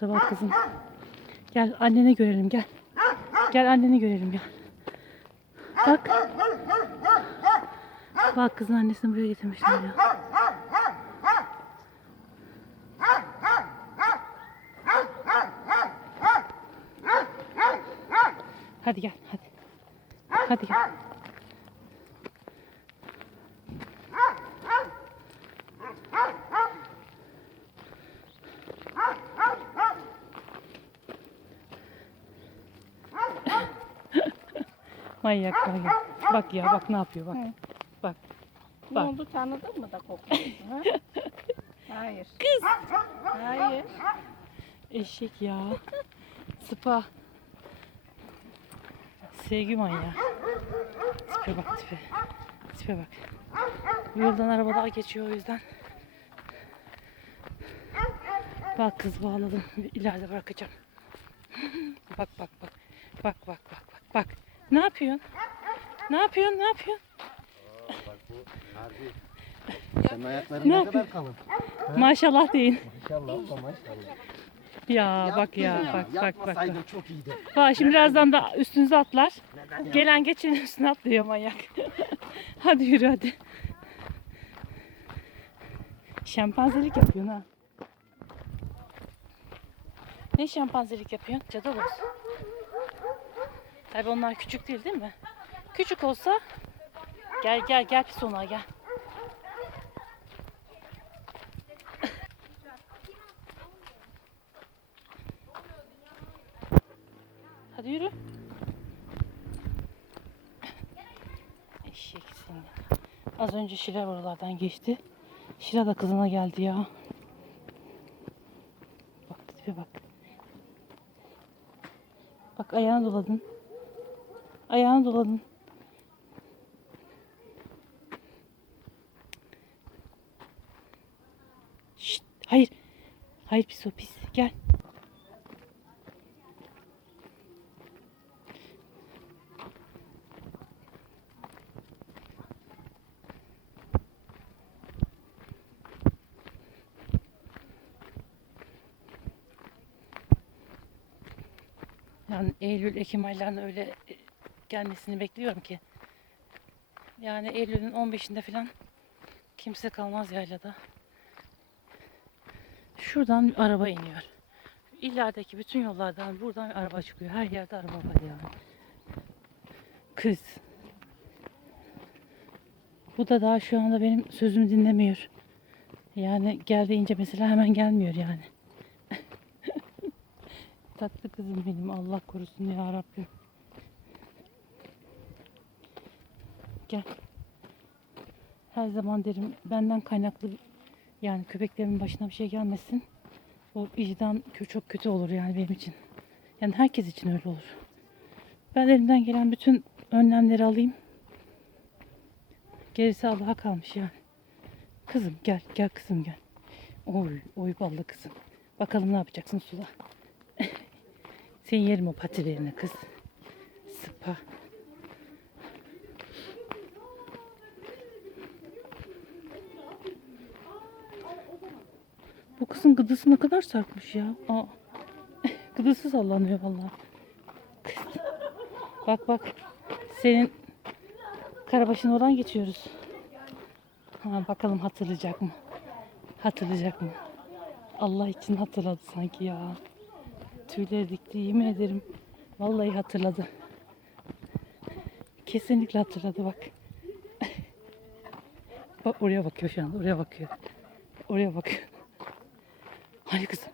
şurada bak kızım. Gel anneni görelim gel. Gel anneni görelim gel. Bak. Bak kızın annesini buraya getirmişler ya. Hadi gel hadi. Hadi gel. Manyak manyak. Bak ya bak ne yapıyor bak. Hı. Bak. Ne Bak. oldu tanıdın mı da kokuyorsun ha? Hayır. Kız. Hayır. Eşek ya. Sıpa. Sevgi manyağı. Tipe bak tipe. Tipe bak. Bu yoldan arabalar geçiyor o yüzden. Bak kız bağladım. İleride bırakacağım. bak bak bak. Bak bak bak bak. Bak. Ne yapıyorsun? Ne yapıyorsun? Ne yapıyorsun? Bak bu harbi. Senin ayakların Ne ne, kadar kalın. Maşallah deyin. İnşallah abla maşallah. Ya bak ya Yaptın bak bak bak. bak. Çok iyiydi. Bak şimdi birazdan da üstünüze atlar. Neden ya? Gelen geçenin üstüne atlıyor manyak. hadi yürü hadi. Şempanzelik yapıyorsun ha. Ne şempanzelik yapıyorsun? Cadalos. Tabi onlar küçük değil değil mi? Küçük olsa gel gel gel pis ona gel. Hadi yürü. Eşek seni. Az önce Şira oralardan geçti. Şira da kızına geldi ya. Bak tipe bak. Bak ayağını doladın. Ayağını doladın. Şşt, hayır. Hayır pis o pis. Gel. Yani Eylül, Ekim aylarında öyle e, gelmesini bekliyorum ki. Yani Eylül'ün 15'inde falan kimse kalmaz yaylada. Şuradan araba iniyor. İlerideki bütün yollardan buradan araba çıkıyor. Her yerde araba var yani. Kız. Bu da daha şu anda benim sözümü dinlemiyor. Yani gel deyince mesela hemen gelmiyor yani. Tatlı kızım benim Allah korusun ya Rabbim. Gel. Her zaman derim benden kaynaklı yani köpeklerimin başına bir şey gelmesin. O vicdan çok kötü olur yani benim için. Yani herkes için öyle olur. Ben elimden gelen bütün önlemleri alayım. Gerisi Allah'a kalmış yani. Kızım gel, gel kızım gel. Oy, oy ballı kızım. Bakalım ne yapacaksın suda. Seni yerim o patilerine kız. Sıpa. Kızın gıdısı ne kadar sarkmış ya. Aa. Gıdısı sallanıyor vallahi. Bak bak. Senin karabaşın oradan geçiyoruz. Ha, bakalım hatırlayacak mı? Hatırlayacak mı? Allah için hatırladı sanki ya. Tüyleri dikti yemin ederim. Vallahi hatırladı. Kesinlikle hatırladı bak. bak oraya bakıyor şu anda. Oraya bakıyor. Oraya bakıyor. Hani kızım?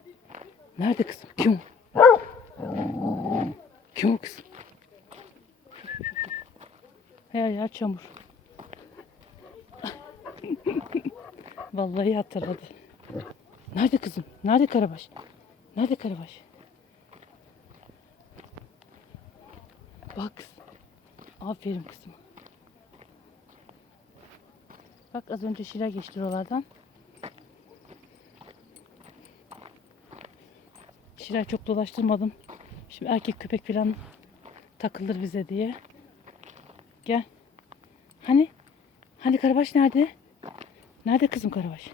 Nerede kızım? Kim o? Kim o kızım? Her yer çamur. Vallahi hatırladı. Nerede kızım? Nerede Karabaş? Nerede Karabaş? Bak kız. Aferin kızım. Bak az önce Şila geçti oralardan. Şila çok dolaştırmadım. Şimdi erkek köpek falan takılır bize diye. Gel. Hani? Hani Karabaş nerede? Nerede kızım Karabaş?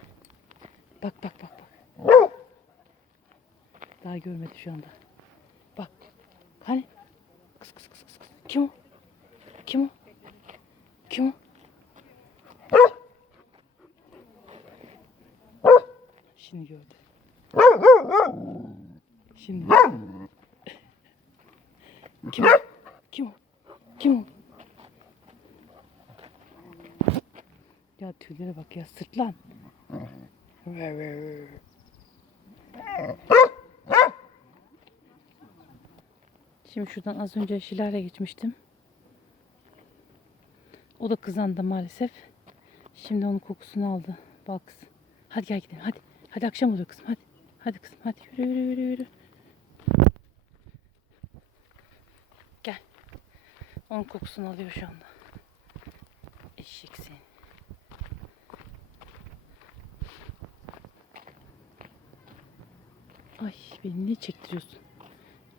Bak bak bak bak. Daha görmedi şu anda. Bak. Hani? Kız kız kız kız. kız. Kim o? Kim o? Kim o? Şimdi gördü. Şimdi. Kim? Kim o? Kim o? Ya tüylere bak ya sırtlan. Şimdi şuradan az önce şilale geçmiştim. O da kızandı maalesef. Şimdi onun kokusunu aldı. Bak kız. Hadi gel gidelim hadi. Hadi akşam oluyor kızım hadi. Hadi kızım hadi yürü yürü yürü yürü. Gel. Onun kokusunu alıyor şu anda. Eşek seni. Ay beni niye çektiriyorsun?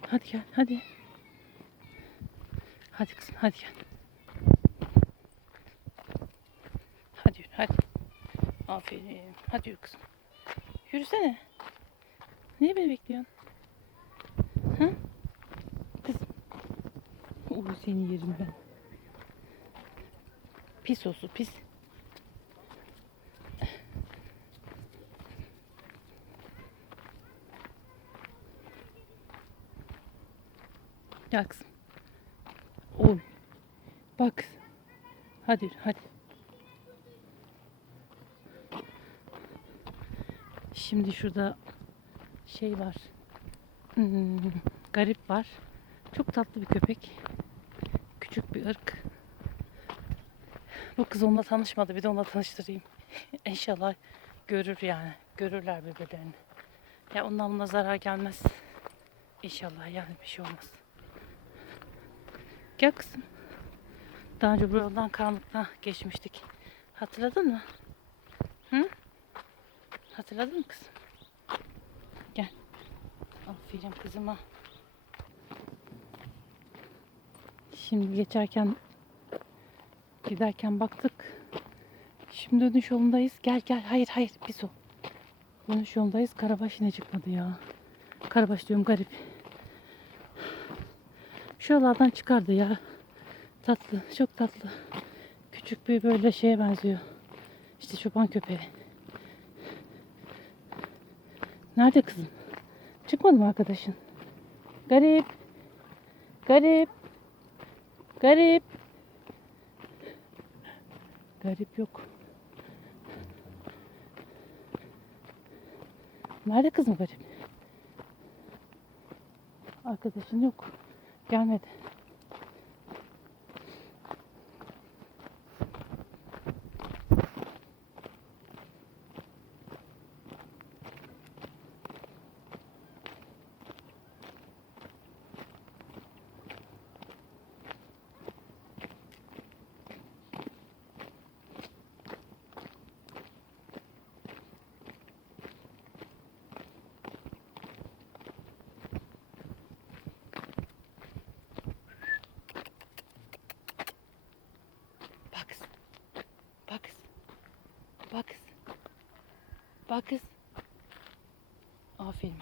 Hadi gel hadi. Hadi kızım hadi gel. Hadi yürü hadi. Aferin. Hadi yürü kızım. Yürüsene. Niye beni bekliyorsun? Hı? Uy seni yerim ben. Pis olsun pis. Kızım. Oy. Bak. Hadi hadi. Şimdi şurada şey var. Hmm, garip var. Çok tatlı bir köpek. Küçük bir ırk. Bu kız onunla tanışmadı. Bir de onunla tanıştırayım. İnşallah görür yani. Görürler birbirlerini. Ya ondan buna zarar gelmez. İnşallah yani bir şey olmaz. Gel kızım. Daha önce buradan karanlıkta geçmiştik. Hatırladın mı? Hı? Hatırladın mı kızım? Gel. Aferin kızıma. Şimdi geçerken giderken baktık. Şimdi dönüş yolundayız. Gel gel. Hayır hayır. Biz o. Dönüş yolundayız. Karabaş yine çıkmadı ya. Karabaş diyorum garip. Şuralardan çıkardı ya. Tatlı. Çok tatlı. Küçük bir böyle şeye benziyor. İşte çoban köpeği. Nerede kızım? Çıkmadı mı arkadaşın? Garip. Garip. Garip. Garip yok. Nerede kızım garip? Arkadaşın yok. Gelmedi. Bak kız. Bak kız. Bak kız. Aferin.